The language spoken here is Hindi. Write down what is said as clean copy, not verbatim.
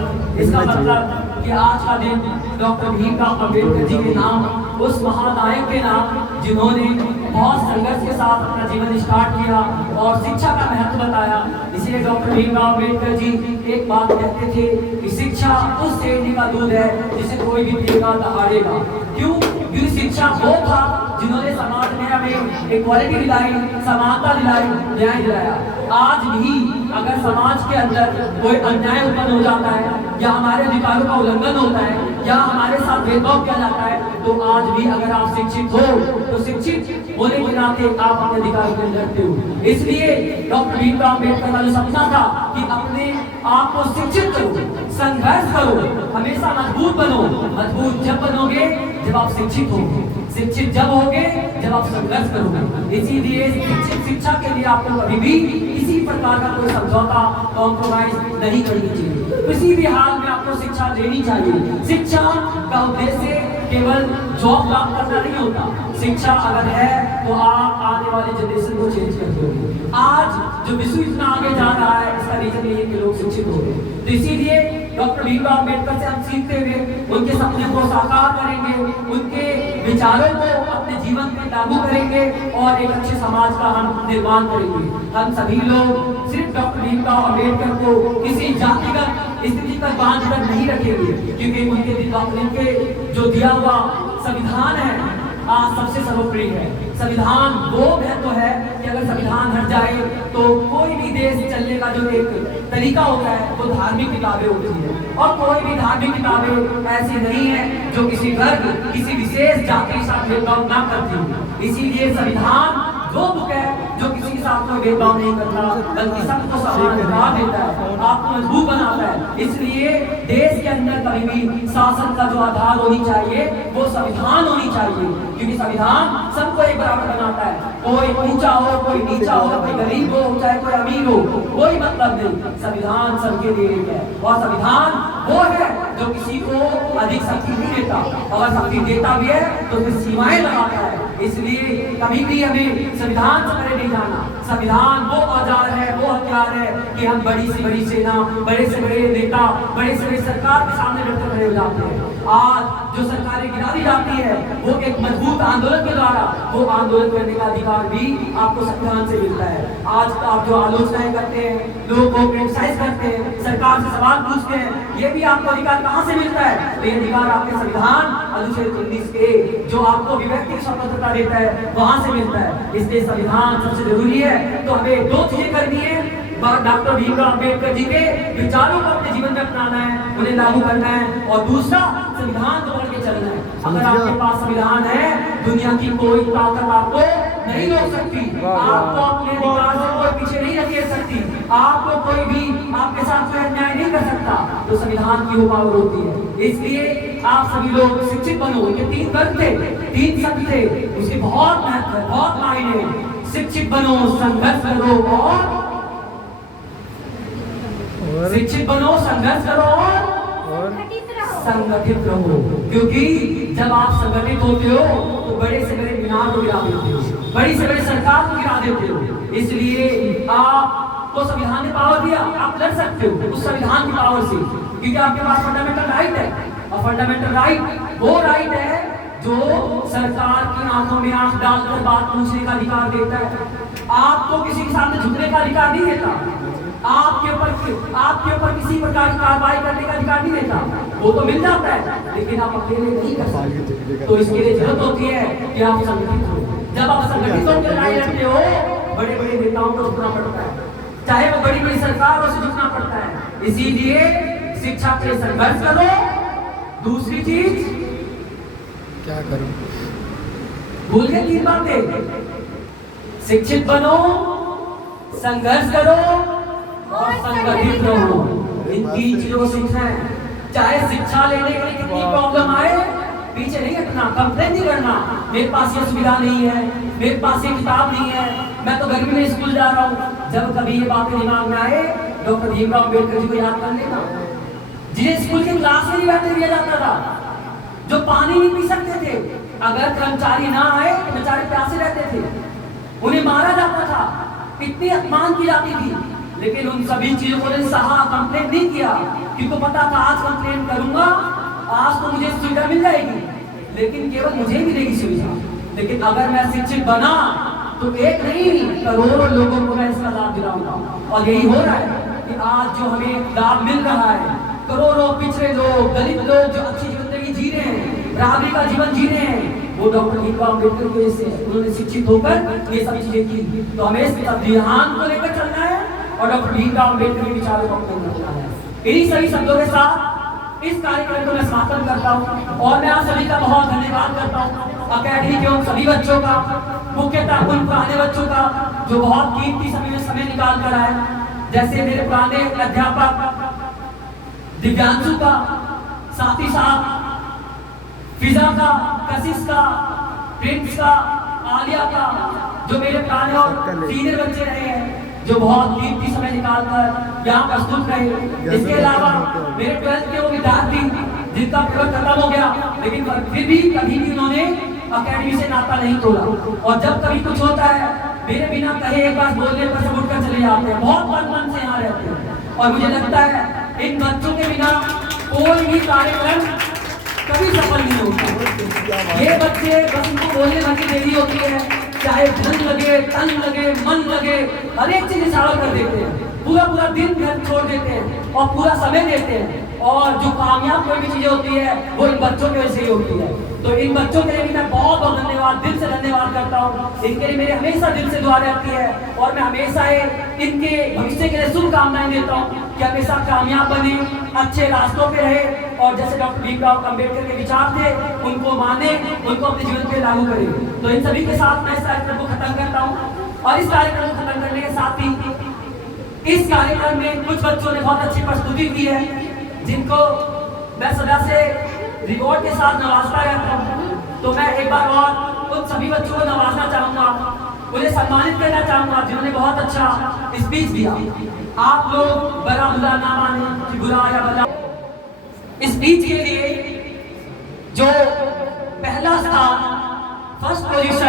सके। इसका मतलब कि आज का दिन डॉक्टर भीमराव अम्बेडकर जी के नाम, उस महानायक के नाम जिन्होंने बहुत संघर्ष के साथ अपना जीवन स्टार्ट किया और शिक्षा का महत्व बताया। इसलिए डॉक्टर भीमराव अम्बेडकर जी एक बात कहते थे कि शिक्षा उस शेरनी का दूध है जिसे कोई भी पिएगा दहाड़ेगा। क्यों? क्योंकि शिक्षा वो था जिन्होंने समाज में हमें इक्वालिटी दिलाई, समानता दिलाई, न्याय दिलाया। आज भी अगर समाज के अंदर कोई अन्याय उत्पन्न हो जाता है या हमारे अधिकारों का उल्लंघन होता है या हमारे साथ भेदभाव किया जाता है, तो आज भी अगर आप शिक्षित हो तो शिक्षित होने के नाते आप अपने अधिकारों के अंदर लड़ते हो। इसलिए डॉक्टर भीमराव अम्बेडकर का जो सपना था कि अपने आप को शिक्षित करो, संघर्ष करो, हमेशा मजबूत बनो। मजबूत जब बनोगे जब आप शिक्षित होगे, शिक्षित जब होगे जब आप संघर्ष करोगे। इसीलिए शिक्षित शिक्षा के लिए आपको कभी भी किसी प्रकार का कोई समझौता, कॉम्प्रोमाइज नहीं करनी चाहिए। किसी भी हाल में आपको शिक्षा लेनी चाहिए। शिक्षा का उद्देश्य केवल जॉब प्राप्त करना नहीं होता। शिक्षा अगर है तो आप आने वाली जनरेशन को चेंज कर दोगे। आज जो विश्व इतना आगे जा रहा है इसका रीजन ये है कि लोग शिक्षित हो गए। तो इसीलिए डॉक्टर भीमराव अम्बेडकर से हम सीखते हुए उनके सपने को साकार करेंगे, उनके विचारों को अपने जीवन में लागू करेंगे और एक अच्छे समाज का हम निर्माण करेंगे। हम सभी लोग सिर्फ डॉक्टर भीमराव अम्बेडकर को किसी जातिगत स्थिति तक बांधकर नहीं रखेंगे, क्योंकि उनके जो दिया हुआ संविधान है आज सबसे सर्वोपरि है। संविधान वो महत्व है कि अगर संविधान हट जाए तो कोई भी देश चलने का जो एक तरीका होता है वो धार्मिक किताबें होती है, और कोई भी धार्मिक किताबें ऐसी नहीं है जो किसी वर्ग, किसी विशेष जाति के साथ भेदभाव ना करती हो। इसीलिए संविधान वो बुक है जो किसी के साथ कोई भेदभाव नहीं करता, बल्कि सबको समान अधिकार देता है, आपको मजबूत बनाता है। इसलिए देश के अंदर कभी भी शासन का जो आधार होनी चाहिए वो संविधान होनी चाहिए, क्योंकि संविधान सबको एक बराबर बनाता है। कोई ऊंचा हो, कोई नीचा हो, कोई गरीब हो, चाहे कोई अमीर हो, कोई मतलब नहीं। संविधान सबके लिए एक है, और संविधान वो है जो किसी को अधिक शक्ति नहीं देता, अगर शक्ति देता भी है तो फिर सीमाएं लगाता है। इसलिए कभी भी हमें संविधान से परे नहीं जाना। संविधान वो औजार है, वो हथियार है कि हम बड़ी से बड़ी सेना, बड़े से बड़े नेता, बड़े से बड़ी सरकार के सामने लड़कर खड़े हो जाते हैं। आज जो सरकारें गिरा दी जाती है वो एक मजबूत आंदोलन के द्वारा, वो आंदोलन करने का अधिकार भी आपको संविधान से मिलता है। आज आप जो आलोचनाएं करते हैं, लोगों को क्रिटिसाइज करते हैं, सरकार से सवाल पूछते हैं, ये भी आपको अधिकार कहाँ से मिलता है? तो ये अधिकार आपके संविधान अनुच्छेद 19A जो आपको अभिव्यक्ति की स्वतंत्रता देता है वहां से मिलता है। इसलिए संविधान सबसे जरूरी है। तो हमें दो चीजें करनी है, डॉक्टर भीमराव अम्बेडकर जी के विचारों को अपने जीवन में अपनाना है, उन्हें लागू करना है, और दूसरा संविधान को पढ़ के चलना है। अगर आपके पास संविधान है, दुनिया की कोई ताकत आपको नहीं रोक सकती, आपको अपने अधिकार से कोई पीछे नहीं रख सकती, आपको कोई भी आपके साथ कोई अन्याय नहीं कर सकता। तो संविधान की वो पावर होती है। इसलिए आप सभी लोग शिक्षित बनो। ये 3 वर्ग थे, 3 शब्द थे, उसके बहुत महत्व है, बहुत मायने। शिक्षित बनो, संघर्ष करो और शिक्षित बनो, संघर्ष करो और संगठित रहो। क्योंकि जब आप संगठित होते हो तो बड़े से बड़े मीनार को गिरा देते हो, बड़ी से बड़ी सरकार को गिरा देते हो। इसलिए आपको संविधान ने पावर दिया, आप लड़ सकते हो उस संविधान की पावर से, क्योंकि आपके पास फंडामेंटल राइट है। और फंडामेंटल राइट वो राइट है जो सरकार की आंखों में आंख डालकर बात पूछने का अधिकार देता है, आपको किसी के सामने झुकने का अधिकार नहीं देता, आपके ऊपर किसी प्रकार की कार्रवाई करने का अधिकार नहीं देता। वो तो मिल जाता है लेकिन आप अकेले नहीं कर सकते। तो इसके लिए जरूरत होती है कि आप संगठित हो। जब आप संगठित होकर लड़ाई लड़ते हो, बड़े बड़े नेताओं को झुकना पड़ता है, चाहे वो बड़ी बड़ी सरकारों से झुकना पड़ता है। इसीलिए शिक्षा के संघर्ष करो। दूसरी चीज क्या करूं, भूल गए 3 बातें। शिक्षित बनो, संघर्ष करो और संगठित रहो। इन 3 चीजों को सीखना है। चाहे शिक्षा लेने के लिए कितनी प्रॉब्लम आए, पीछे नहीं हटना, कंप्लेन नहीं करना, मेरे पास ये सुविधा नहीं है, मेरे पास ये किताब नहीं है, मैं तो गर्मी में स्कूल जा रहा हूँ। जब कभी ये बातें दिमाग में आए, डॉक्टर भीमराव अम्बेडकर जी को याद कर लेना, जिन्हें स्कूल की क्लास में नहीं बैठने दिया जाता था, जो पानी नहीं पी सकते थे, अगर कर्मचारी ना आए तो बेचारे प्यासे रहते थे, उन्हें मारा जाता था, इतनी अपमान की जाती थी, लेकिन उन सभी चीजों को सहा, कंप्लेन नहीं किया। क्योंकि पता था आज कंप्लेन करूंगा, आज तो मुझे सुविधा मिल जाएगी, लेकिन केवल मुझे मिलेगी सुविधा। लेकिन अगर मैं शिक्षित बना तो एक नहीं करोड़ों लोगों को मैं इसका लाभ दिलाऊंगा। और यही हो रहा है कि आज जो हमें लाभ मिल रहा है, करोड़ों पिछड़े लोग, दलित लोग जो अच्छी जिंदगी जी रहे हैं, बराबरी का जीवन जी रहे हैं, वो डॉक्टर भीमराव अम्बेडकर की वजह से उन्होंने शिक्षित होकर ये सब चीजें की। तो हमें इस ध्यान को लेकर चलना है और डॉक्टर भीमराव अम्बेडकर के विचारों को अपनाना चलना है। इन्हीं सभी शब्दों के साथ इस कार्यक्रम को मैं समापन करता हूँ और मैं आप सभी का बहुत धन्यवाद करता हूँ, अकेडमी के उन सभी बच्चों का, मुख्यतः उन पुराने बच्चों का जो बहुत कीमती समय निकाल कर आए, जैसे मेरे पुराने अध्यापक दिव्यांशु का, साथ ही साथ फिजा का, कशिश का, प्रिंस का, आलिया का, जो मेरे पुराने और सीनियर बच्चे रहे हैं, जो बहुत कीमती समय निकालकर यहाँ प्रस्तुत रहे। इसके अलावा मेरे 12th के वो विद्यार्थी जिनका पेपर खत्म हो गया, लेकिन फिर भी कभी भी उन्होंने अकेडमी से नाता नहीं तोड़ा। और जब कभी कुछ होता है, मेरे बिना कहे एक बार बोलने पर सब उठकर चले जाते हैं, बहुत मन से यहाँ रहते हैं। और मुझे लगता है इन बच्चों के बिना कोई भी कार्यक्रम कभी सफल नहीं होता। ये बच्चे बस उनको बोलने भर की देरी होती है, चाहे धन लगे, तन लगे, मन लगे, हर एक चीज इशारा कर देते हैं, पूरा दिन घर छोड़ देते हैं और पूरा समय देते हैं। और जो कामयाब कोई भी चीजें होती है वो इन बच्चों की वजह से ही होती है। तो इन बच्चों के लिए भी मैं बहुत बहुत धन्यवाद, दिल से धन्यवाद करता हूँ। इनके लिए मेरे हमेशा दिल से दुआ रहती है और मैं हमेशा इनके भविष्य के लिए शुभकामनाएं देता हूँ कि हमेशा कामयाब बने, अच्छे रास्तों पे रहे और जैसे डॉक्टर भीमराव अम्बेडकर के विचार थे उनको माने, उनको अपने जीवन पे लागू करें। तो इन सभी के साथ मैं इस कार्यक्रम को खत्म करता हूँ। और इस कार्यक्रम को खत्म करने के साथ ही इस कार्यक्रम में कुछ बच्चों ने बहुत अच्छी प्रस्तुति की है, जिनको मैं सदा से रिवॉर्ड के साथ नवाजता रहता हूँ। तो मैं एक बार और उन सभी बच्चों को नवाजना चाहूँगा, उन्हें सम्मानित करना चाहूँगा जिन्होंने बहुत अच्छा स्पीच दिया। आप लोग बड़ा बुरा ना माने कि बुरा या भला, स्पीच के लिए जो पहला स्थान, फर्स्ट पोजीशन